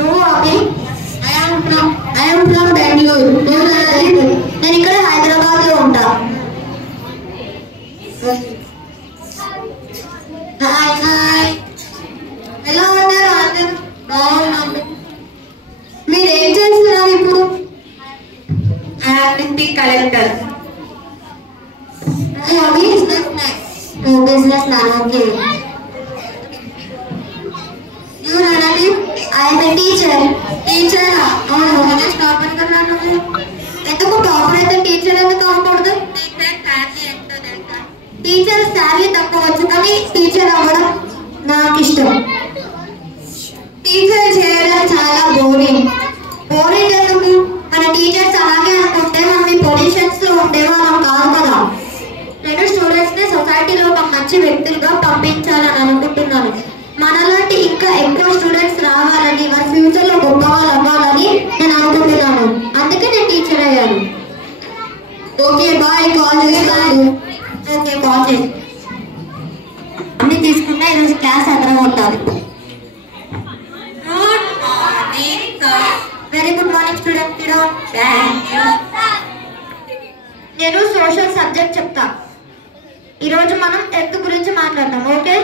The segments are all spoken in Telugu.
నువ్వు అభి? I am from Bangalore. నేను ఇక్కడ హైదరాబాద్ లో ఉంటా. హాయ్ ఎలా ఉన్నారు అందరూ? బాగున్నాను. మీరు ఏం చేస్తున్నారు ఇప్పుడు? Deputy collector. Business man. Okay. I am a teacher. Teacher topper కన్నా నువ్వు ఎందుకు టాపర్ అయితే టీచర్ ఎందుకు అవ్వకూడదు? టీచర్ శాలరీ తక్కువ వచ్చు కానీ టీచర్ అవ్వడం నాకు ఇష్టం. టీచర్ చేయడం చాలా బోరింగ్. ఎందుకు? మన టీచర్స్ అలాగే అనుకుంటే మనం ఈ పొజిషన్స్ లో ఉండేవాళ్ళం కాదు కదా. నేను స్టూడెంట్స్ ని సొసైటీలో ఒక మంచి వ్యక్తులుగా పంపించాలని అనుకుంటున్నాను. మనలాంటి ఇంకా ఎక్కువ స్టూడెంట్స్ రావాలని, మన ఫ్యూచర్ లో గొప్ప వాళ్ళు అవ్వాలని నేను అనుకుంటున్నాను. అందుకే నేను టీచర్ అయ్యాను. Okay bye. కాల్ చేస్తాను. ఓకే కాల్ చేసి అన్ని తీసుకుంటే ఈరోజు క్లాస్ అర్థం అవుతుంది. Good morning sir. Very good morning student. నేను సోషల్ సబ్జెక్ట్ చెప్తా. ఈరోజు మనం ఎర్త్ గురించి మాట్లాడతాం. ఓకే.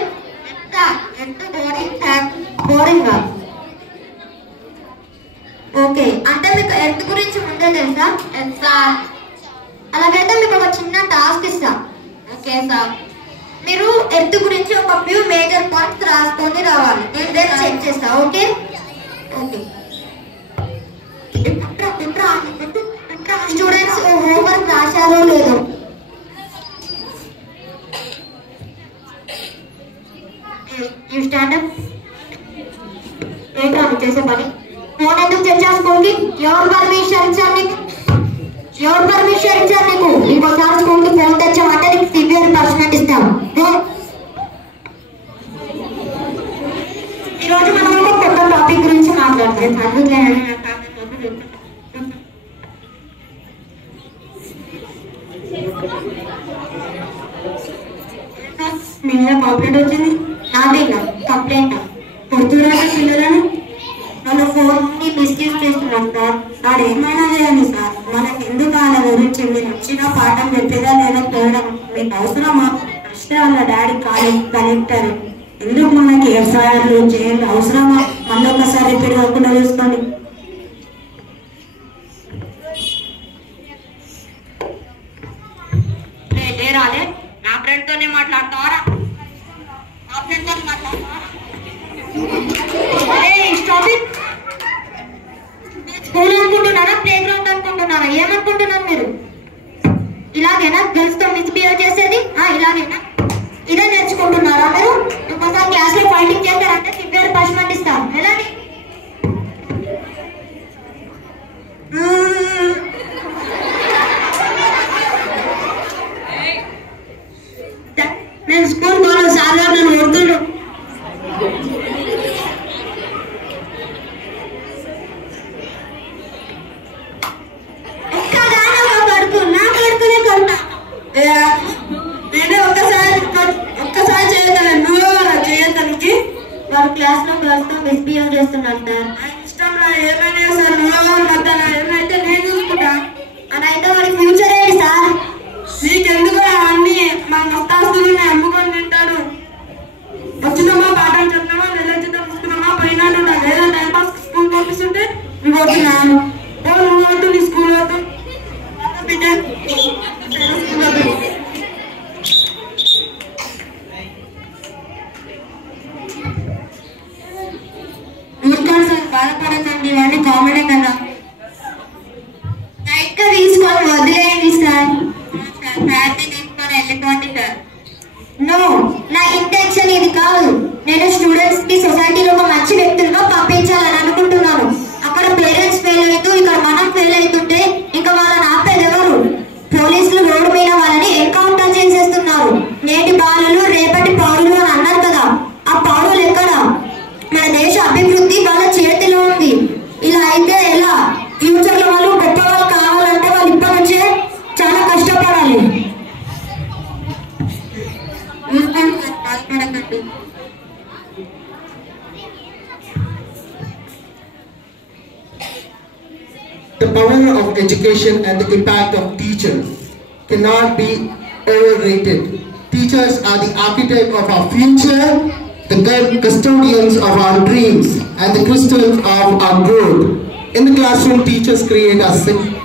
ఎంత బోరింగ్. ఓకే అంటే మీకు ఎర్త్ గురించి ముందే తెలుసా? అలాగైతే మీకు ఒక చిన్న టాస్క్ ఇస్తా. Okay sir. మీరు ఎర్త్ గురించి ఒక ఫ్యూ మేజర్ పాయింట్స్ రాసుకొని రావాలి. నేను then చెక్ చేస్తా. Okay okay. స్టూడెంట్స్ హోంవర్క్ రాశారో లేదో? You stand up. ఏంటో చేసే పని? ఫోన్ ఎందుకు తెచ్చా స్కూల్కి? ఎవరు పర్మిషన్ ఇచ్చారు నీకు? ఇంకోసారి స్కూల్కి ఫోన్ తెచ్చామంటే నీకు సివియర్ పనిష్మెంట్ ఇస్తాం. ఈరోజు మనం ఒక కొత్త టాపిక్ గురించి మాట్లాడుతున్నాం. నిన్న కంప్లైంట్ వచ్చింది. నాదేనా కంప్లైంట్? పొద్దురాని పిల్లలను మన ఫోన్ ని మిస్యూజ్ చేస్తున్నాం సార్. వాడు ఏమైనా చేయండి సార్, మనకి ఎందుకు వాళ్ళ గురించి మీరు వచ్చిన పాఠం చెప్పేదా లేదా పోవడం మీకు అవసరమా? ఫస్ట్ వాళ్ళ డాడీ కలెక్టర్. ఎందుకు మనకి ఎఫ్ఐఆర్లు చేయాలి? అవసరమా? మళ్ళీ ఒకసారి రిపీట్ కాకుండా చూసుకోండి. రాలే నా ఫ్రెండ్ తోనే మాట్లాడతావరా? స్కూల్ అనుకుంటున్నారా, ప్లే గ్రౌండ్ అనుకుంటున్నారా? ఏమనుకుంటున్నారు మీరు? ఇలాగేనా గర్ల్స్ తో మిస్బిహేవ్ చేసేది? ఇలాగేనా? ఇదే నేర్చుకుంటున్నారా మీరు? ఇంకోసారి క్లాస్ లో ఫైటింగ్ చేశారంటే సివియర్ పనిష్మెంట్ ఇస్తాం. ఎలాని? నేను స్కూల్ పోను సార్, నన్ను కొడుతుండు. నేను ఒక్కసారి చేయడానికి వారు క్లాస్ లో గర్ల్స్ తో మిస్బిహేవ్ చేస్తున్నాను సార్. ఇష్టం ఏమైనా సార్, ఏమైతే నేను చూసుకుంటా. అని అయితే వాడి ఫ్యూచర్ ఏంటి సార్? మీకెందుకు అన్ని మన మొత్తాస్తులని అమ్ముకొని తింటారు. వచ్చినామా, పాఠం చెప్పినామా, నెల జీతం తీసుకున్నామా, పోయినాడు లేదా టైం పాస్ స్కూల్ పంపిస్తుంటే నువ్వు వచ్చినాను. నువ్వు వద్దు, నీ స్కూల్ వద్దు. ఊరుకోండి సార్, బాధపడకండి. ఇవన్నీ కామెడీ కదా. లైట్ గా తీసుకొని వదిలేయండి సార్. తీసుకొని వెళ్ళిపోండి సార్. నో, నా ఇంటెన్షన్ ఇది కాదు. నేను స్టూడెంట్స్ కి సొసైటీలో ఒక మంచి వ్యక్తులుగా పంపించాలని అనుకుంటున్నాను. అక్కడ పేరెంట్స్ ఫెయిల్ అవుతూ ఇక్కడ మనం ఫెయిల్ అవుతుంటే ఇంకా వాళ్ళని ఆపేది ఎవరు? పోలీసులు రోడ్డు మీద వాళ్ళని ఎన్కౌంటర్ చేసేస్తున్నారు. నేటి బాలులు రేపటి పౌరులు అని అన్నారు కదా. ఆ పౌరులు ఎక్కడ? మన దేశ అభివృద్ధి వాళ్ళ చేతిలో ఉంది. ఇలా అయితే ఎలా? ఫ్యూచర్ లో వాళ్ళు గొప్ప వాళ్ళు కావాలంటే వాళ్ళు ఇప్పటి నుంచే చాలా కష్టపడాలి. power of education and the impact of teachers cannot be overrated. Teachers are the architect of our future, the custodians of our dreams, and the crystals of our growth. In the classroom, teachers create a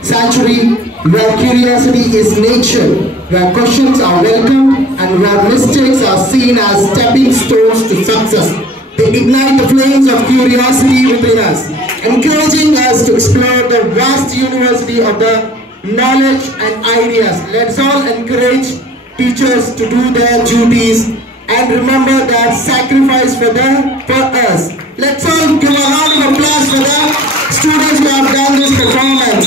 sanctuary where curiosity is nature, where questions are welcomed, and where mistakes are seen as stepping stones to success. They ignite the flames of curiosity within us, encouraging us to explore the vast university of the knowledge and ideas. Let's all encourage teachers to do their duties and remember that sacrifice for us. Let's all give a round of applause for the students who have done this performance.